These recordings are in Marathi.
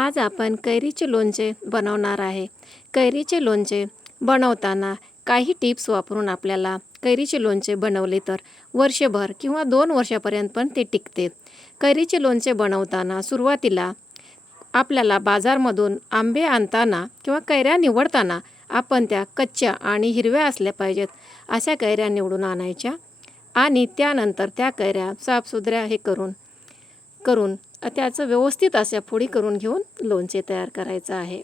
आज आपण कैरीचे लोणचे बनवणार आहे. कैरीचे लोणचे बनवताना काही टिप्स वापरून आपल्याला कैरीचे लोणचे बनवले तर वर्षभर किंवा दोन वर्षापर्यंत पण ते टिकते. कैरीचे लोणचे बनवताना सुरुवातीला आपल्याला बाजारमधून आंबे आणताना किंवा कैऱ्या निवडताना आपण त्या कच्च्या आणि हिरव्या असल्या पाहिजेत अशा कैऱ्या निवडून आणायच्या आणि त्यानंतर त्या कैऱ्या साफसुथऱ्या हे करून करून त्याचं व्यवस्थित अशा फोडी करून घेऊन लोणचे तयार करायचं आहे.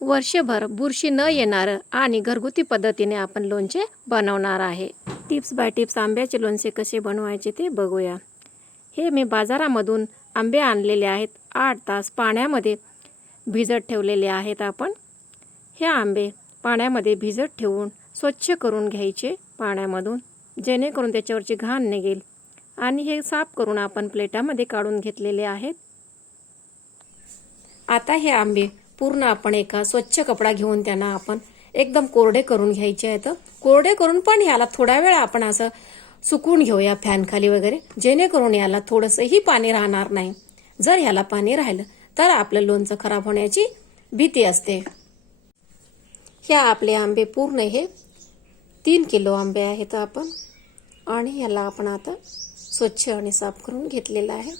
वर्षभर बुरशी न येणारं आणि घरगुती पद्धतीने आपण लोणचे बनवणार आहे. टिप्स बाय टिप्स आंब्याचे लोणचे कसे बनवायचे ते बघूया. हे मी बाजारामधून आंबे आणलेले आहेत. आठ तास पाण्यामध्ये भिजत ठेवलेले आहेत आपण. हे आंबे पाण्यामध्ये भिजत ठेवून स्वच्छ करून घ्यायचे पाण्यामधून. जेणेकरून त्याच्यावरची घाण निघेल. आणि हे साफ करून आपण प्लेटामध्ये काढून घेतलेले आहेत. आता हे आंबे पूर्ण आपण एका स्वच्छ कपडा घेऊन त्यांना आपण एकदम कोरडे करून घ्यायचे आहेत. कोरडे करून पण ह्याला थोडा वेळ आपण असं सुकून घेऊया फॅनखाली वगैरे जेणेकरून याला थोडंसंही पाणी राहणार नाही. जर ह्याला पाणी राहिलं तर आपलं लोणचं खराब होण्याची भीती असते. ह्या आपले आंबे पूर्ण हे तीन किलो आंबे आहेत आपण. आणि ह्याला आपण आता स्वच्छ आणि साफ करून घेतलेलं आहे.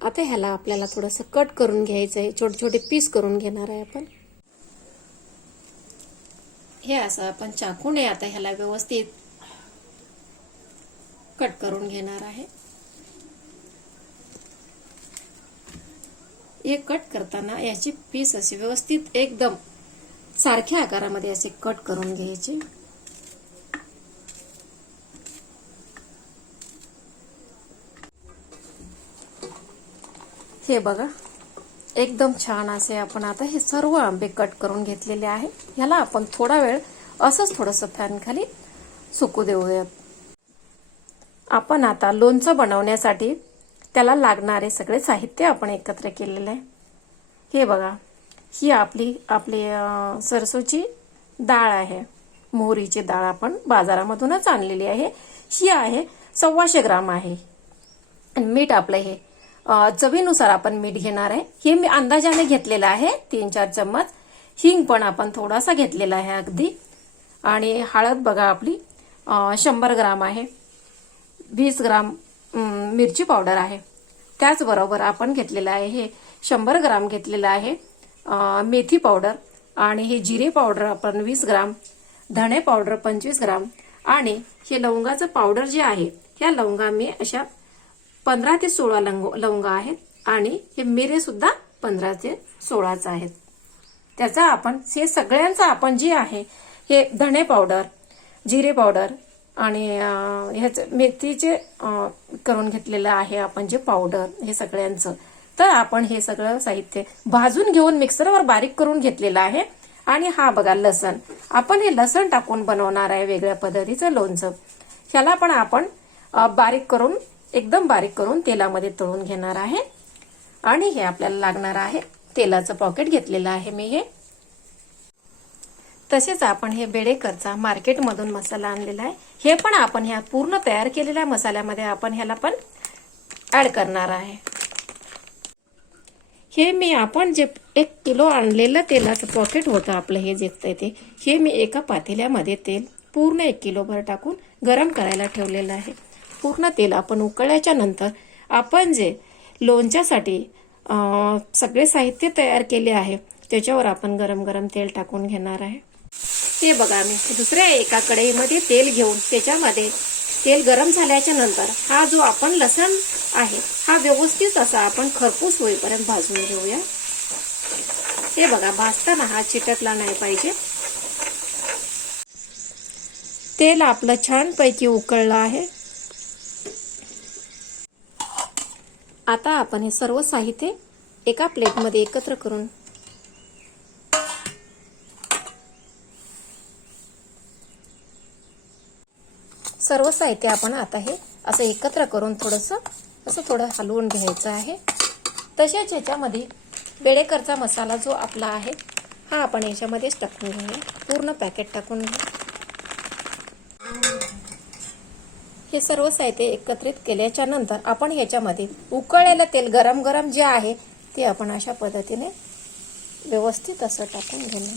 आता ह्याला आपल्याला थोडंसं कट करून घ्यायचं आहे. छोटे छोटे पीस करून घेणार आहे आपण. हे असं आपण चाकूने आता ह्याला व्यवस्थित कट करून घेणार आहे. हे कट करताना याचे पीस असे व्यवस्थित एकदम सारख्या आकारामध्ये असे कट करून घ्यायचे. हे बघा. एकदम छान असे आपण आता हे सर्व आंबे कट करून घेतलेले आहे. ह्याला आपण थोडा वेळ असंच थोडंसं फॅन खाली सुकू देऊयात. आपण आता लोणचं बनवण्यासाठी त्याला लागणारे सगळे साहित्य आपण एकत्र केलेलं आहे. हे बघा. ही आपली आपली सरसोची डाळ आहे. मोहरीची डाळ आपण बाजारामधूनच आणलेली आहे. ही आहे सव्वाशे ग्राम आहे. आणि मीठ आपलं हे चवीनुसार आपण मीठ घेणार आहे. हे मी अंदाजाने घेतलेलं आहे तीन चार चम्मच. हिंग पण आपण थोडासा घेतलेला आहे अगदी. आणि हळद बघा आपली शंभर ग्राम आहे. वीस ग्राम मिरची पावडर आहे. त्याचबरोबर आपण घेतलेलं आहे हे शंभर ग्राम घेतलेलं आहे मेथी पावडर. आणि हे जिरे पावडर आपण वीस ग्राम धणे पावडर पंचवीस ग्राम. आणि हे लवंगाचं पावडर जे आहे ह्या लवंगा मी अशा पंधरा ते सोळा लवंग आहेत आणि हे मिरे सुद्धा पंधरा ते सोळाच आहेत. त्याचा आपण हे सगळ्यांचा आपण जे आहे हे धणे पावडर जिरे पावडर आणि ह्याचं ह्याच मेथीचे करून घेतलेलं आहे आपण जे पावडर हे सगळ्यांचं. तर आपण हे सगळं साहित्य भाजून घेऊन मिक्सरवर बारीक करून घेतलेलं आहे. आणि हा बघा लसण. आपण हे लसण टाकून बनवणार आहे वेगळ्या पद्धतीचं लोणचं. ह्याला पण आपण बारीक करून एकदम बारीक करून तेलामध्ये तळून घेणार आहे. आणि हे आपल्याला लागणार आहे. तेलाचं पॉकेट घेतलेलं आहे मी हे. तसेच आपण हे बेडेकरचा मार्केटमधून मसाला आणलेला आहे. हे पण आपण ह्या पूर्ण तयार केलेल्या मसाल्यामध्ये आपण ह्याला पण ॲड करणार आहे. हे मी आपण जे एक किलो आणलेलं तेलाचं पॉकेट होतं आपलं हे जे ते हे मी एका पातेल्यामध्ये तेल पूर्ण एक किलोभर टाकून गरम करायला ठेवलेलं आहे. पूर्ण तेल आपण उकळल्याच्या नंतर आपण जे लोणच्यासाठी सगळे साहित्य तयार केले आहे त्याच्यावर आपण गरम गरम तेल टाकून घेणार आहे. ते बघा मी दुसऱ्या एका कढईमध्ये तेल घेऊन त्याच्यामध्ये तेल गरम झाल्याच्यानंतर हा जो आपण लसण आहे हा व्यवस्थित असा आपण खरपूस होईपर्यंत भाजून घेऊया. हे बघा भाजताना हा चिटकला नाही पाहिजे. तेल आपलं छानपैकी उकळलं आहे. आता आपण हे सर्व साहित्य एका प्लेटमध्ये एकत्र करून सर्व साहित्य आपण आता हे असं एकत्र करून थोडंसं असं थोडं हलवून घ्यायचं आहे. तसेच ह्याच्यामध्ये बेडेकरचा मसाला जो आपला आहे हा आपण याच्यामध्येच टाकून घेऊया. पूर्ण पॅकेट टाकून घेऊ हे सर्व साहित्य एकत्रित केल्याच्यानंतर आपण ह्याच्यामध्ये उकळलेलं तेल गरम गरम जे आहे ते आपण अशा पद्धतीने व्यवस्थित असं टाकून घेणं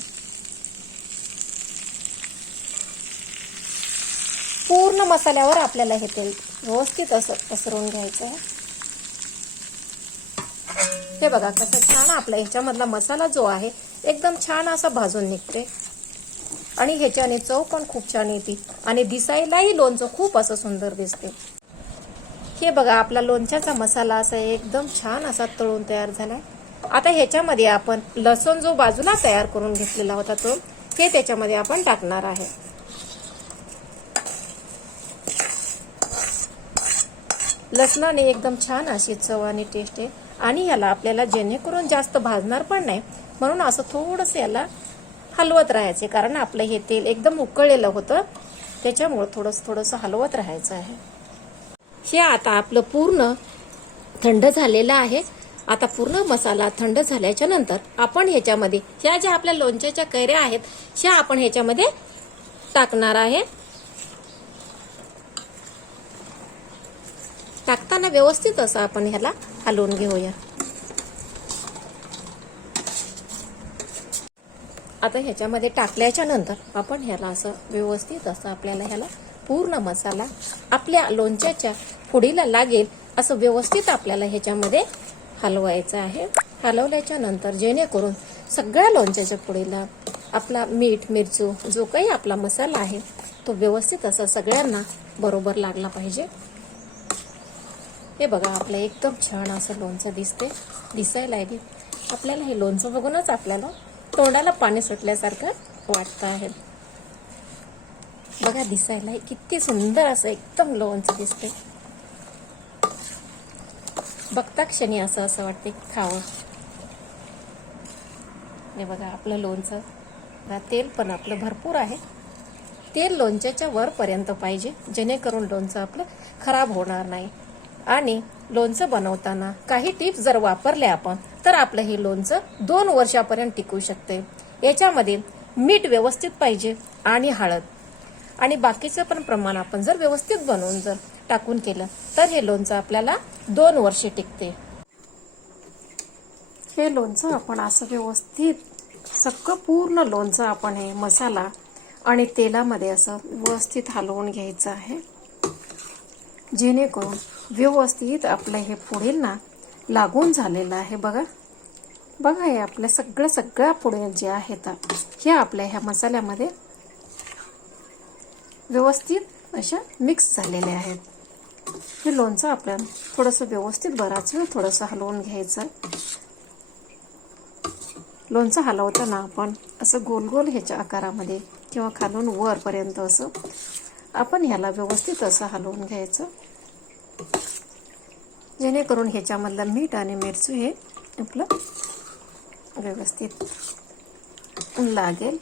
पूर्ण मसाल्यावर आपल्याला हे तेल व्यवस्थित असं पसरवून घ्यायचं आहे. हे बघा कसं छान आपला ह्याच्यामधला मसाला जो आहे एकदम छान असा भाजून निघते आणि ह्याच्याने चव पण खूप छान येते. आणि दिसायलाही लोणचं खूप असं सुंदर दिसते. हे बघा आपला लोणच्याचा मसाला असा एकदम छान असा तळून तयार झालाय. आता ह्याच्यामध्ये आपण लसूण जो बाजूला तयार करून घेतलेला होता तो हे त्याच्यामध्ये आपण टाकणार आहे. लसणाने एकदम छान अशी चव आणि टेस्ट आहे. आणि ह्याला आपल्याला जेणेकरून जास्त भाजणार पण नाही म्हणून असं थोडंसं याला हलवत राहायचे कारण आपलं हे तेल एकदम उकळलेलं होतं. त्याच्यामुळं थोडंसं थोडंसं हलवत राहायचं आहे. हे आता आपलं पूर्ण थंड झालेलं आहे. आता पूर्ण मसाला थंड झाल्याच्यानंतर आपण ह्याच्यामध्ये ह्या ज्या आपल्या लोणच्याच्या कैऱ्या आहेत ह्या आपण ह्याच्यामध्ये टाकणार आहे. टाकताना व्यवस्थित असं आपण ह्याला हलवून घेऊया. आता ह्याच्यामध्ये टाकल्याच्या नंतर आपण ह्याला असं व्यवस्थित असं आपल्याला ह्याला पूर्ण मसाला आपल्या लोणच्याच्या पुडीला लागेल असं व्यवस्थित आपल्याला ह्याच्यामध्ये हलवायचं आहे. हलवल्याच्या नंतर जेणेकरून सगळ्या लोणच्याच्या फोडीला आपला मीठ मिरचू जो काही आपला मसाला आहे तो व्यवस्थित असं सगळ्यांना बरोबर लागला पाहिजे. हे बघा आपलं एकदम छान असं लोणचं दिसते दिसायला आहे आपल्याला हे लोणचं बघूनच आपल्याला तोंडाला पाणी सुटल्यासारखं वाटतं आहे. बघा दिसायला किती सुंदर असं एकदम लोणचं दिसते बघता क्षणी असं असं वाटते खावं हे बघा आपलं लोणचं. तेल पण आपलं भरपूर आहे. तेल लोणच्याच्या वरपर्यंत पाहिजे जेणेकरून लोणचं आपलं खराब होणार नाही. आणि लोणचं बनवताना काही टिप्स जर वापरले आपण तर आपलं हे लोणचं दोन वर्षापर्यंत टिकू शकते. याच्यामध्ये मीठ व्यवस्थित पाहिजे आणि हळद. आणि बाकीचं पण प्रमाण आपण जर व्यवस्थित बनवून जर टाकून केलं तर हे लोणचं आपल्याला दोन वर्षे टिकते. हे लोणचं आपण असं व्यवस्थित सगळं पूर्ण लोणचं आपण हे मसाला आणि तेलामध्ये असं व्यवस्थित हलवून घ्यायचं आहे. जेणेकरून व्यवस्थित आपलं हे पुढील ना लागून झालेलं आहे बघा. बघा हे आपल्या सगळ्या सगळ्या पुढे जे आहेत हे आपल्या ह्या मसाल्यामध्ये व्यवस्थित अशा मिक्स झालेल्या आहेत. हे लोणचं आपल्याला थोडंसं व्यवस्थित बराच वेळ थोडंसं हलवून घ्यायचं. लोणचं हलवताना आपण असं गोल गोल ह्याच्या आकारामध्ये किंवा खालून वरपर्यंत असं आपण ह्याला व्यवस्थित असं हलवून घ्यायचं. जेणेकरून ह्याच्यामधलं मीठ आणि मिरची हे आपलं व्यवस्थित लागेल.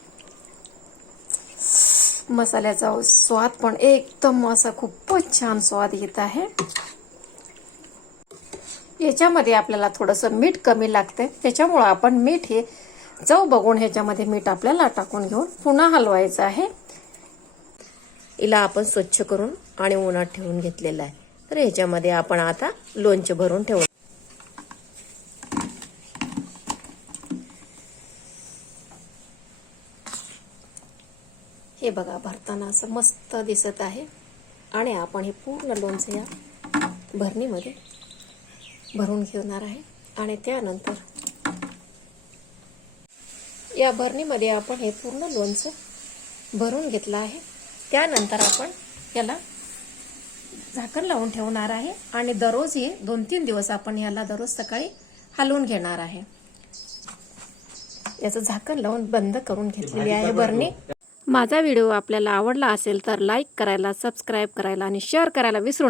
मसाल्याचा स्वाद पण एकदम असा खूपच छान स्वाद येत आहे. याच्यामध्ये आपल्याला थोडंसं मीठ कमी लागते त्याच्यामुळं आपण मीठ हे चव बघून ह्याच्यामध्ये मीठ आपल्याला टाकून घेऊन पुन्हा हलवायचं आहे. हिला आपण स्वच्छ करून आणि उन्हात ठेवून घेतलेलं आहे. तर ह्याच्यामध्ये आपण आता लोणचं भरून ठेवू. हे बघा भरताना असं मस्त दिसत आहे. आणि आपण हे पूर्ण लोणचं या भरणीमध्ये भरून घेणार आहे. आणि त्यानंतर या भरणीमध्ये आपण हे पूर्ण लोणचं भरून घेतलं आहे. त्यानंतर आपण याला झाकण लावून ठेवणार आहे आणि दररोज हे दोन तीन दिवस आपण याला दररोज सकाळी हलवून घेणार आहे. याचं झाकण लावून बंद करून घेतलेली आहे बरणी माझा व्हिडिओ आपल्याला आवडला असेल तर लाईक करायला सबस्क्राईब करायला आणि शेअर करायला विसरू